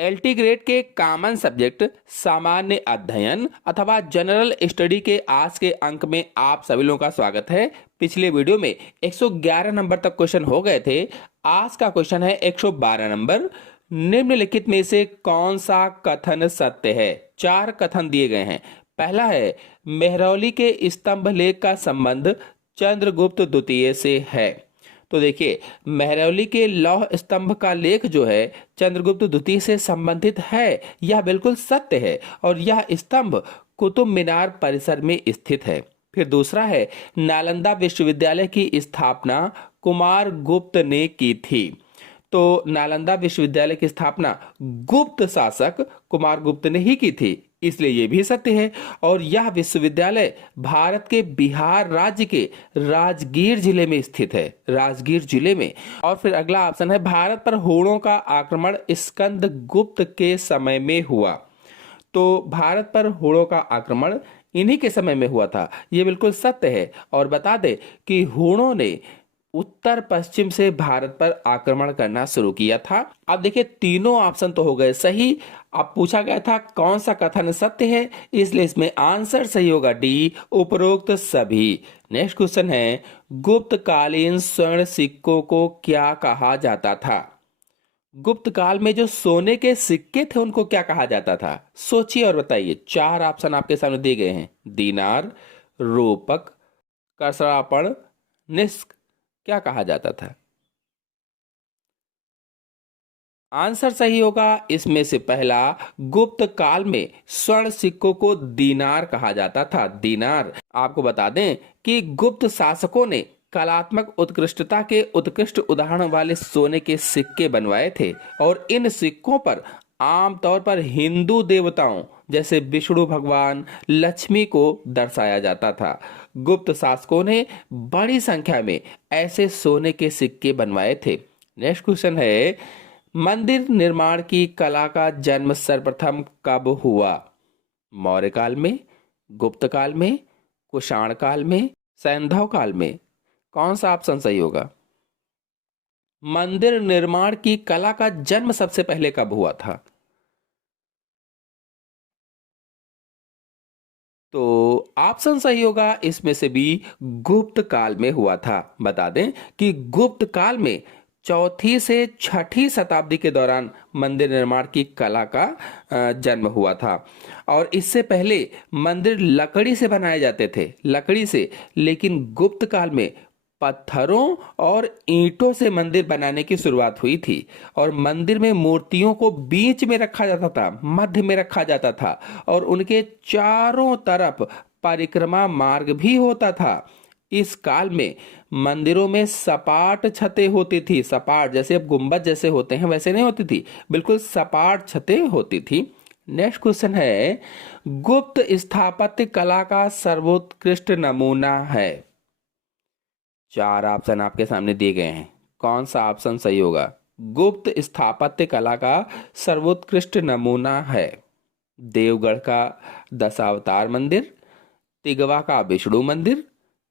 LT grade के common subject सामान्य अध्ययन अथवा जनरल स्टडी के आज के अंक में आप सभी लोगों का स्वागत है। पिछले वीडियो में 111 नंबर तक क्वेश्चन हो गए थे। आज का क्वेश्चन है 112 नंबर। निम्नलिखित में से कौन सा कथन सत्य है? 4 कथन दिए गए हैं। पहला है मेहरौली के स्तंभ लेख का संबंध चंद्रगुप्त द्वितीय से है। तो देखिए, मेहरौली के लौह स्तंभ का लेख जो है चंद्रगुप्त द्वितीय से संबंधित है, यह बिल्कुल सत्य है और यह स्तंभ कुतुब मीनार परिसर में स्थित है। फिर दूसरा है नालंदा विश्वविद्यालय की स्थापना कुमार गुप्त ने की थी। तो नालंदा विश्वविद्यालय की स्थापना गुप्त शासक कुमार गुप्त ने ही की थी, इसलिए यह भी सत्य है। और यह विश्वविद्यालय भारत के बिहार राज्य के राजगीर जिले में स्थित है, राजगीर जिले में। और फिर अगला ऑप्शन है भारत पर हूणों का आक्रमण स्कंद गुप्त के समय में हुआ। तो भारत पर हूणों का आक्रमण इन्हीं के समय में हुआ था, यह बिल्कुल सत्य है। और बता दें कि हूणों ने उत्तर पश्चिम से भारत पर आक्रमण करना शुरू किया था। अब देखिए, तीनों ऑप्शन तो हो गए सही। अब पूछा गया था कौन सा कथन सत्य है, इसलिए इसमें आंसर सही होगा डी, उपरोक्त सभी। नेक्स्ट क्वेश्चन है गुप्त कालीन स्वर्ण सिक्कों को क्या कहा जाता था? गुप्त काल में जो सोने के सिक्के थे उनको क्या कहा जाता था? सोचिए और बताइए। 4 ऑप्शन आपके सामने दिए गए हैं। दीनार, रूपक, कसरापण, निष्क। क्या कहा जाता था? आंसर सही होगा इसमें से पहला, गुप्त काल में स्वर्ण सिक्कों को दीनार कहा जाता था। दीनार। आपको बता दें कि गुप्त शासकों ने कलात्मक उत्कृष्टता के उत्कृष्ट उदाहरण वाले सोने के सिक्के बनवाए थे और इन सिक्कों पर आमतौर पर हिंदू देवताओं जैसे विष्णु भगवान, लक्ष्मी को दर्शाया जाता था। गुप्त शासकों ने बड़ी संख्या में ऐसे सोने के सिक्के बनवाए थे। नेक्स्ट क्वेश्चन है मंदिर निर्माण की कला का जन्म सर्वप्रथम कब हुआ? मौर्य काल में, गुप्त काल में, कुषाण काल में, सैंधव काल में? कौन सा ऑप्शन सही होगा? मंदिर निर्माण की कला का जन्म सबसे पहले कब हुआ था? तो ऑप्शन सही होगा इसमें से भी, गुप्त काल में हुआ था। बता दें कि गुप्त काल में 4वीं से 6वीं शताब्दी के दौरान मंदिर निर्माण की कला का जन्म हुआ था। और इससे पहले मंदिर लकड़ी से बनाए जाते थे, लकड़ी से। लेकिन गुप्त काल में पत्थरों और ईंटों से मंदिर बनाने की शुरुआत हुई थी। और मंदिर में मूर्तियों को बीच में रखा जाता था, मध्य में रखा जाता था और उनके चारों तरफ परिक्रमा मार्ग भी होता था। इस काल में मंदिरों में सपाट छतें होती थी। सपाट जैसे अब गुंबद जैसे होते हैं वैसे नहीं होती थी, बिल्कुल सपाट छतें होती थी। नेक्स्ट क्वेश्चन है गुप्त स्थापत्य कला का सर्वोत्कृष्ट नमूना है? 4 ऑप्शन आपके सामने दिए गए हैं। कौन सा ऑप्शन सही होगा? गुप्त स्थापत्य कला का सर्वोत्कृष्ट नमूना है देवगढ़ का दशावतार मंदिर, तिगवा का विष्णु मंदिर,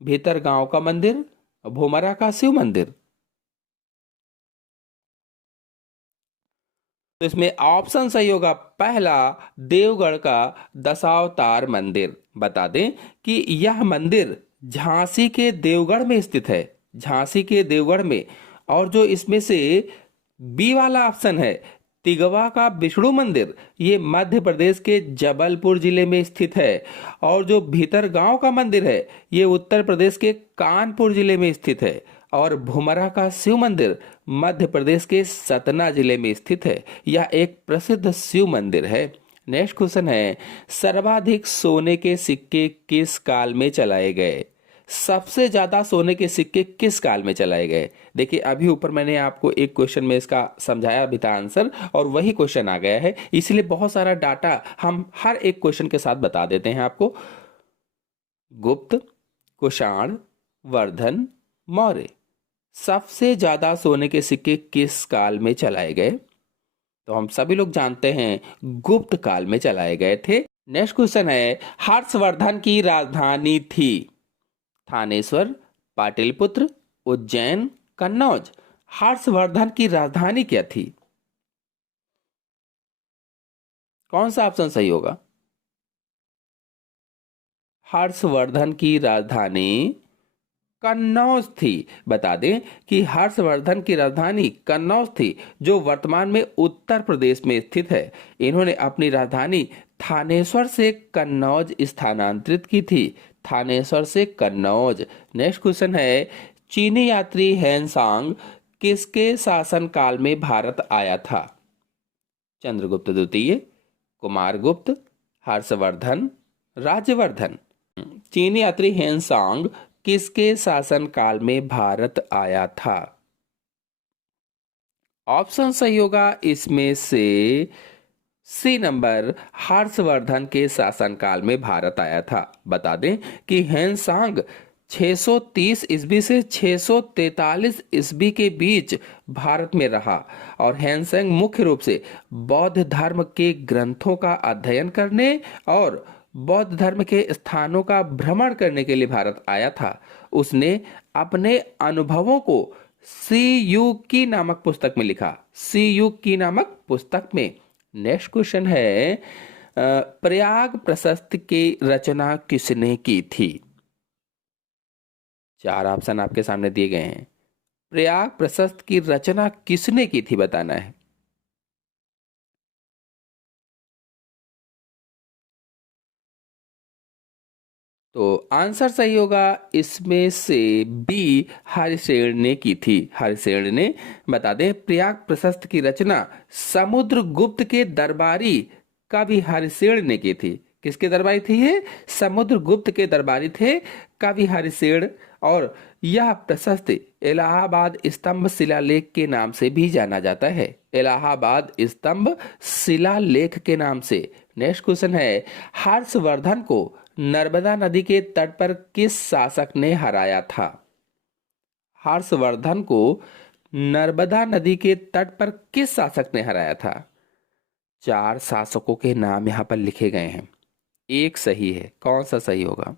भीतरगांव का मंदिर, भोमरा का शिव मंदिर। तो इसमें ऑप्शन सही होगा पहला, देवगढ़ का दशावतार मंदिर। बता दें कि यह मंदिर झांसी के देवगढ़ में स्थित है, झांसी के देवगढ़ में। और जो इसमें से बी वाला ऑप्शन है तिगवा का विष्णु मंदिर, ये मध्य प्रदेश के जबलपुर जिले में स्थित है। और जो भीतर गांव का मंदिर है ये उत्तर प्रदेश के कानपुर जिले में स्थित है। और भुमरा का शिव मंदिर मध्य प्रदेश के सतना जिले में स्थित है। यह एक प्रसिद्ध शिव मंदिर है। नेक्स्ट क्वेश्चन है सर्वाधिक सोने के सिक्के किस काल में चलाए गए? सबसे ज्यादा सोने के सिक्के किस काल में चलाए गए? देखिए, अभी ऊपर मैंने आपको एक क्वेश्चन में इसका समझाया भी था आंसर, और वही क्वेश्चन आ गया है, इसलिए बहुत सारा डाटा हम हर एक क्वेश्चन के साथ बता देते हैं आपको। गुप्त, कुषाण, वर्धन, मौर्य, सबसे ज्यादा सोने के सिक्के किस काल में चलाए गए? तो हम सभी लोग जानते हैं गुप्त काल में चलाए गए थे। नेक्स्ट क्वेश्चन है हर्षवर्धन की राजधानी थी थानेश्वर, पाटलिपुत्र, उज्जैन, कन्नौज। हर्षवर्धन की राजधानी क्या थी? कौन सा ऑप्शन सही होगा? हर्षवर्धन की राजधानी कन्नौज थी। बता दें कि हर्षवर्धन की राजधानी कन्नौज थी, जो वर्तमान में उत्तर प्रदेश में स्थित है। इन्होंने अपनी राजधानी थानेश्वर से कन्नौज स्थानांतरित की थी। थानेश्वर से कन्नौज। नेक्स्ट क्वेश्चन है, चीनी यात्री हेनसांग किसके शासनकाल में भारत आया था? चंद्रगुप्त द्वितीय, कुमारगुप्त, हर्षवर्धन, राज्यवर्धन। चीनी यात्री हेनसांग किसके शासनकाल में भारत आया था? ऑप्शन सही होगा इसमें से सी नंबर, हर्षवर्धन के शासनकाल में भारत आया था। बता दें कि हेनसांग 630 ईस्वी से 643 ईस्वी के बीच भारत में रहा और हेनसेंग मुख्य रूप से बौद्ध धर्म के ग्रंथों का अध्ययन करने और बौद्ध धर्म के स्थानों का भ्रमण करने के लिए भारत आया था। उसने अपने अनुभवों को सी यू की नामक पुस्तक में लिखा। सी यू की नामक पुस्तक में। नेक्स्ट क्वेश्चन है, प्रयाग प्रशस्ति की रचना किसने की थी? चार ऑप्शन आपके सामने दिए गए हैं। प्रयाग प्रशस्ति की रचना किसने की थी बताना है। तो आंसर सही होगा इसमें से बी, हरिशेन ने की थी। हरिशेन ने। बता दें प्रयाग प्रशस्ति की रचना समुद्रगुप्त के दरबारी कवि हरिशेन ने की थी। किसके दरबारी थी ये? समुद्रगुप्त के दरबारी थे कवि हरिशेन। और यह प्रशस्ति इलाहाबाद स्तंभ शिलालेख के नाम से भी जाना जाता है। इलाहाबाद स्तंभ शिलालेख के नाम से। नेक्स्ट क्वेश्चन है, हर्षवर्धन को नर्मदा नदी के तट पर किस शासक ने हराया था? हर्षवर्धन को नर्मदा नदी के तट पर किस शासक ने हराया था? चार शासकों के नाम यहां पर लिखे गए हैं, एक सही है। कौन सा सही होगा?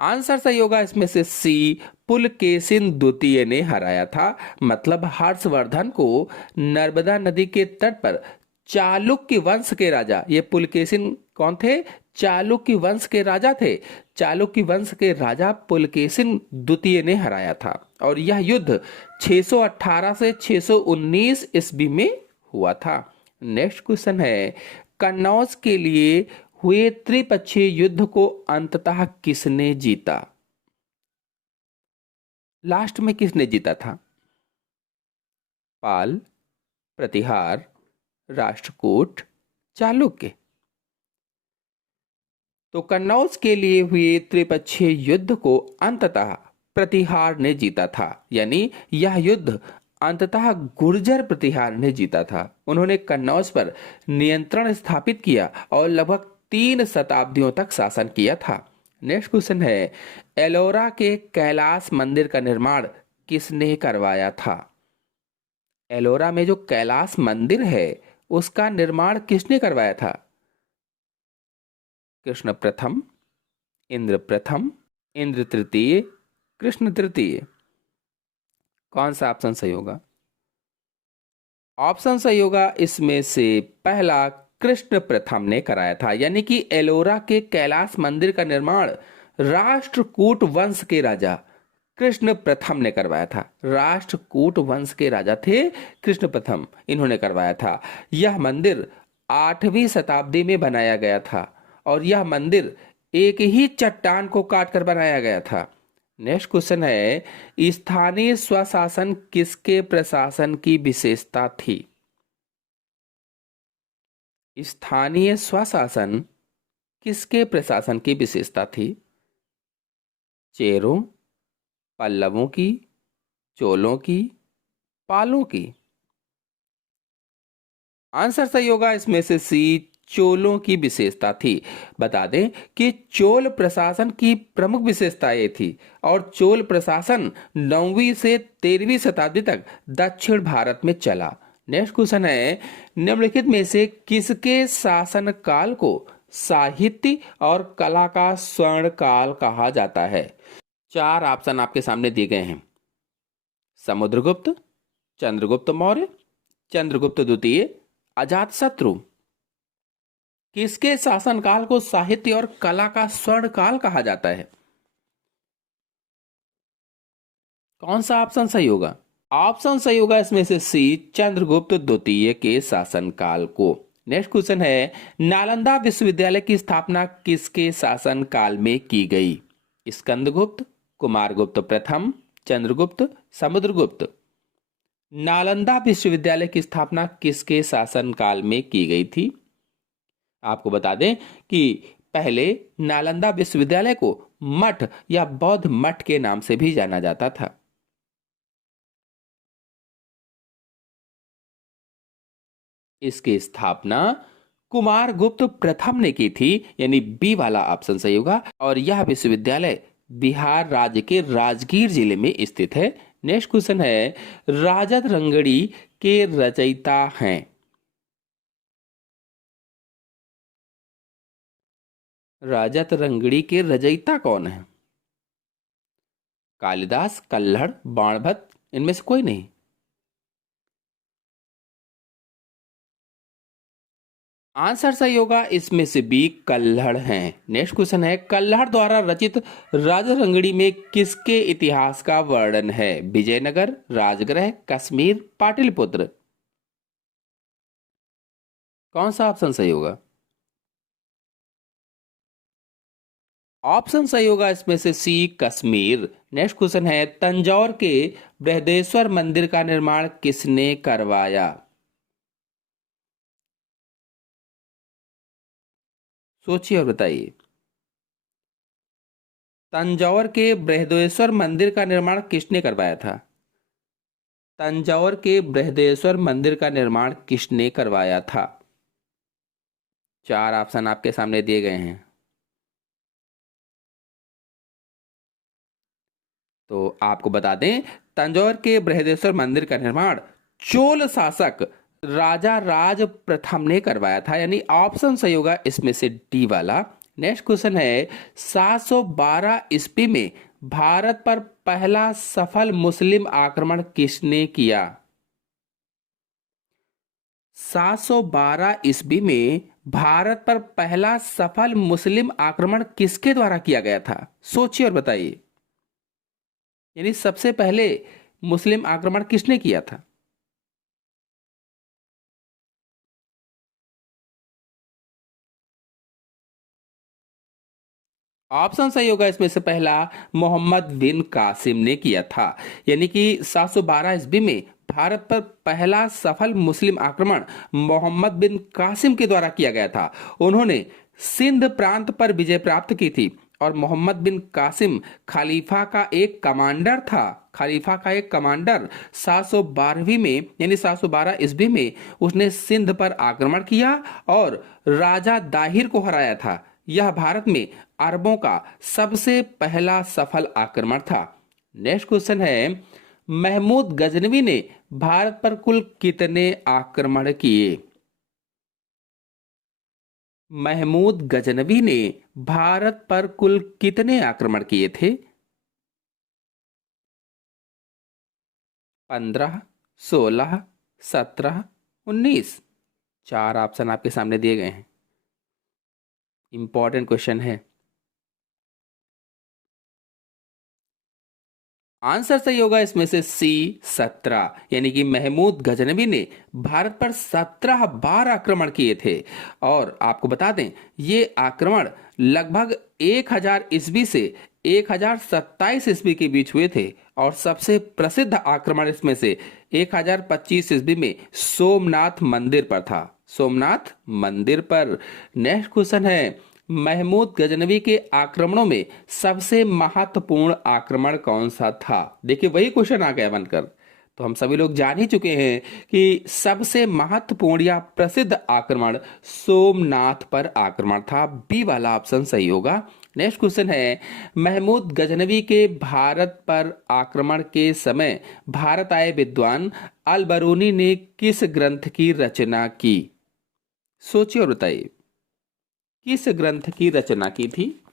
आंसर सही होगा इसमें से सी, पुलकेशिन द्वितीय ने हराया था। मतलब हर्षवर्धन को नर्मदा नदी के तट पर चालुक्य वंश के राजा, ये पुलकेशिन कौन थे? चालुक्य वंश के राजा थे। चालुक्य वंश के राजा पुलकेशिन द्वितीय ने हराया था और यह युद्ध 618 से 619 ईस्वी में हुआ था। नेक्स्ट क्वेश्चन है, कन्नौज के लिए हुए त्रिपक्षीय युद्ध को अंततः किसने जीता? लास्ट में किसने जीता था? पाल, प्रतिहार, राष्ट्रकूट, चालुक्य। तो कन्नौज के लिए हुए त्रिपक्षीय युद्ध को अंततः प्रतिहार ने जीता था। यानी यह युद्ध अंततः गुर्जर प्रतिहार ने जीता था। उन्होंने कन्नौज पर नियंत्रण स्थापित किया और लगभग 3 शताब्दियों तक शासन किया था। नेक्स्ट क्वेश्चन है, एलोरा के कैलाश मंदिर का निर्माण किसने करवाया था? एलोरा में जो कैलाश मंदिर है उसका निर्माण किसने करवाया था? कृष्ण प्रथम, इंद्र प्रथम, इंद्र तृतीय, कृष्ण तृतीय। कौन सा ऑप्शन सही होगा? ऑप्शन सही होगा इसमें से पहला, कृष्ण प्रथम ने कराया था। यानी कि एलोरा के कैलाश मंदिर का निर्माण राष्ट्रकूट वंश के राजा कृष्ण प्रथम ने करवाया था। राष्ट्रकूट वंश के राजा थे कृष्ण प्रथम, इन्होंने करवाया था। यह मंदिर 8वीं शताब्दी में बनाया गया था और यह मंदिर एक ही चट्टान को काटकर बनाया गया था। नेक्स्ट क्वेश्चन है, स्थानीय स्वशासन किसके प्रशासन की विशेषता थी? स्थानीय स्वशासन किसके प्रशासन की विशेषता थी? चेरों, पल्लवों की, चोलों की, पालों की। आंसर सही होगा इसमें से सी, चोलों की विशेषता थी। बता दें कि चोल प्रशासन की प्रमुख विशेषता ये थी और चोल प्रशासन 9वीं से 13वीं शताब्दी तक दक्षिण भारत में चला। नेक्स्ट क्वेश्चन है, निम्नलिखित में से किसके शासन काल को साहित्य और कला का स्वर्ण काल कहा जाता है? चार ऑप्शन आपके सामने दिए गए हैं। समुद्रगुप्त, चंद्रगुप्त मौर्य, चंद्रगुप्त द्वितीय, अजातशत्रु। किसके शासनकाल को साहित्य और कला का स्वर्ण काल कहा जाता है? कौन सा ऑप्शन सही होगा? ऑप्शन सही होगा इसमें से सी, चंद्रगुप्त द्वितीय के शासनकाल को। नेक्स्ट क्वेश्चन है, नालंदा विश्वविद्यालय की स्थापना किसके शासनकाल में की गई? स्कंदगुप्त, कुमारगुप्त प्रथम, चंद्रगुप्त, समुद्रगुप्त। नालंदा विश्वविद्यालय की स्थापना किसके शासनकाल में की गई थी? आपको बता दें कि पहले नालंदा विश्वविद्यालय को मठ या बौद्ध मठ के नाम से भी जाना जाता था। इसकी स्थापना कुमारगुप्त प्रथम ने की थी, यानी बी वाला ऑप्शन सही होगा। और यह विश्वविद्यालय बिहार राज्य के राजगीर जिले में स्थित है। नेक्स्ट क्वेश्चन है, राजद रंगड़ी के रचयिता हैं? राजत रंगड़ी के रचयिता कौन है? कालिदास, कल्हड़, बाणभट्ट, इनमें से कोई नहीं। आंसर सही होगा इसमें से बी, कल्हड़ हैं। नेक्स्ट क्वेश्चन है, कल्हड़ द्वारा रचित राजा रंगड़ी में किसके इतिहास का वर्णन है? विजयनगर, राजगृह, कश्मीर, पाटलिपुत्र। कौन सा ऑप्शन सही होगा? ऑप्शन सही होगा इसमें से सी, कश्मीर। नेक्स्ट क्वेश्चन है, तंजौर के बृहदेश्वर मंदिर का निर्माण किसने करवाया? सोचिए और बताइए। तंजौर के बृहदेश्वर मंदिर का निर्माण किसने करवाया था? तंजौर के बृहदेश्वर मंदिर का निर्माण किसने करवाया था? चार ऑप्शन आपके सामने दिए गए हैं। तो आपको बता दें, तंजौर के बृहदेश्वर मंदिर का निर्माण चोल शासक राजा राज प्रथम ने करवाया था, यानी ऑप्शन सही होगा इसमें से डी वाला। नेक्स्ट क्वेश्चन है, 712 ईस्वी में भारत पर पहला सफल मुस्लिम आक्रमण किसने किया? 712 ईस्वी में भारत पर पहला सफल मुस्लिम आक्रमण किसके द्वारा किया गया था? सोचिए और बताइए। यानी सबसे पहले मुस्लिम आक्रमण किसने किया था? ऑप्शन सही होगा इसमें से पहला, मोहम्मद बिन कासिम ने किया था। यानी कि 712 ईस्वी में भारत पर पहला सफल मुस्लिम आक्रमण मोहम्मद बिन कासिम के द्वारा किया गया था। उन्होंने सिंध प्रांत पर विजय प्राप्त की थी और मोहम्मद बिन कासिम खलीफा का एक कमांडर था। खलीफा का एक कमांडर 712वीं में यानी 712 ईस्वी में उसने सिंध पर आक्रमण किया और राजा दाहिर को हराया था। यह भारत में अरबों का सबसे पहला सफल आक्रमण था। नेक्स्ट क्वेश्चन है, महमूद गजनवी ने भारत पर कुल कितने आक्रमण किए? महमूद गजनवी ने भारत पर कुल कितने आक्रमण किए थे? 15, 16, 17, 19। चार ऑप्शन आपके सामने दिए गए हैं। इंपॉर्टेंट क्वेश्चन है। आंसर सही होगा इसमें से सी, 17। यानी कि महमूद गजनवी ने भारत पर 17 बार आक्रमण किए थे। और आपको बता दें, ये आक्रमण लगभग 1000 ईस्वी से 1027 ईस्वी के बीच हुए थे। और सबसे प्रसिद्ध आक्रमण इसमें से 1025 ईस्वी में सोमनाथ मंदिर पर था। सोमनाथ मंदिर पर। नेक्स्ट क्वेश्चन है, महमूद गजनवी के आक्रमणों में सबसे महत्वपूर्ण आक्रमण कौन सा था? देखिए वही क्वेश्चन आ गया बनकर। तो हम सभी लोग जान ही चुके हैं कि सबसे महत्वपूर्ण या प्रसिद्ध आक्रमण सोमनाथ पर आक्रमण था। बी वाला ऑप्शन सही होगा। नेक्स्ट क्वेश्चन है, महमूद गजनवी के भारत पर आक्रमण के समय भारत आए विद्वान अल बरूनी ने किस ग्रंथ की रचना की? सोचिए और बताइए, किस ग्रंथ की रचना की थी?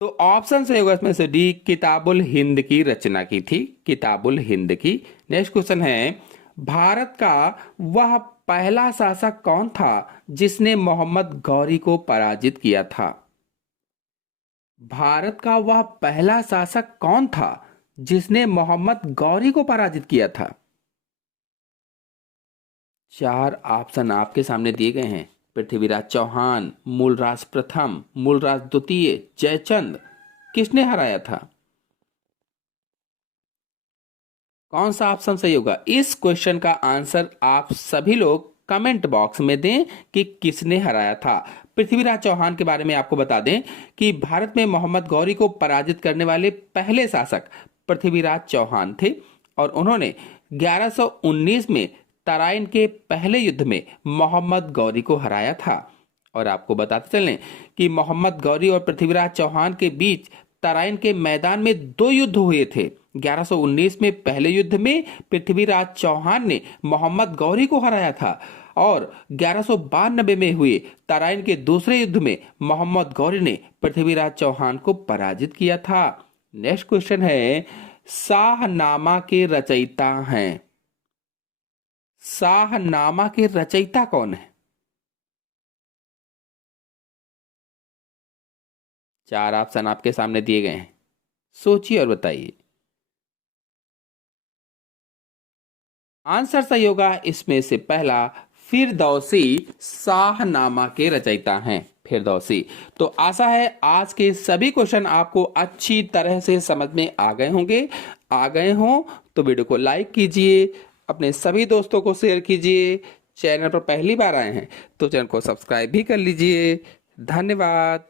तो ऑप्शन सही होगा इसमें से डी, किताबुल हिंद की रचना की थी, किताबुल हिंद की। नेक्स्ट क्वेश्चन है, भारत का वह पहला शासक कौन था जिसने मोहम्मद गौरी को पराजित किया था? भारत का वह पहला शासक कौन था जिसने मोहम्मद गौरी को पराजित किया था? चार ऑप्शन आपके सामने दिए गए हैं। पृथ्वीराज चौहान, मूलराज प्रथम, मूलराज द्वितीय, जयचंद। किसने हराया था? कौन सा ऑप्शन सही होगा? इस क्वेश्चन का आंसर आप सभी लोग कमेंट बॉक्स में दें कि किसने हराया था। पृथ्वीराज चौहान के बारे में आपको बता दें कि भारत में मोहम्मद गौरी को पराजित करने वाले पहले शासक पृथ्वीराज चौहान थे और उन्होंने 1119 में तराइन के पहले युद्ध में मोहम्मद गौरी को हराया था। और आपको बताते चलें कि मोहम्मद गौरी और पृथ्वीराज चौहान के बीच तराइन के मैदान में दो युद्ध हुए थे। 1119 में पहले युद्ध में पृथ्वीराज चौहान ने मोहम्मद गौरी को हराया था और 1192 में हुए तराइन के दूसरे युद्ध में मोहम्मद गौरी ने पृथ्वीराज चौहान को पराजित किया था। नेक्स्ट क्वेश्चन है, शाहनामा के रचयिता हैं। शाहनामा के रचयिता कौन है? चार ऑप्शन आपके सामने दिए गए हैं, सोचिए और बताइए। आंसर सही होगा इसमें से पहला, फिरदौसी शाहनामा के रचयिता हैं, फिरदौसी। तो आशा है आज के सभी क्वेश्चन आपको अच्छी तरह से समझ में आ गए होंगे। आ गए हों तो वीडियो को लाइक कीजिए, अपने सभी दोस्तों को शेयर कीजिए। चैनल पर पहली बार आए हैं तो चैनल को सब्सक्राइब भी कर लीजिए। धन्यवाद।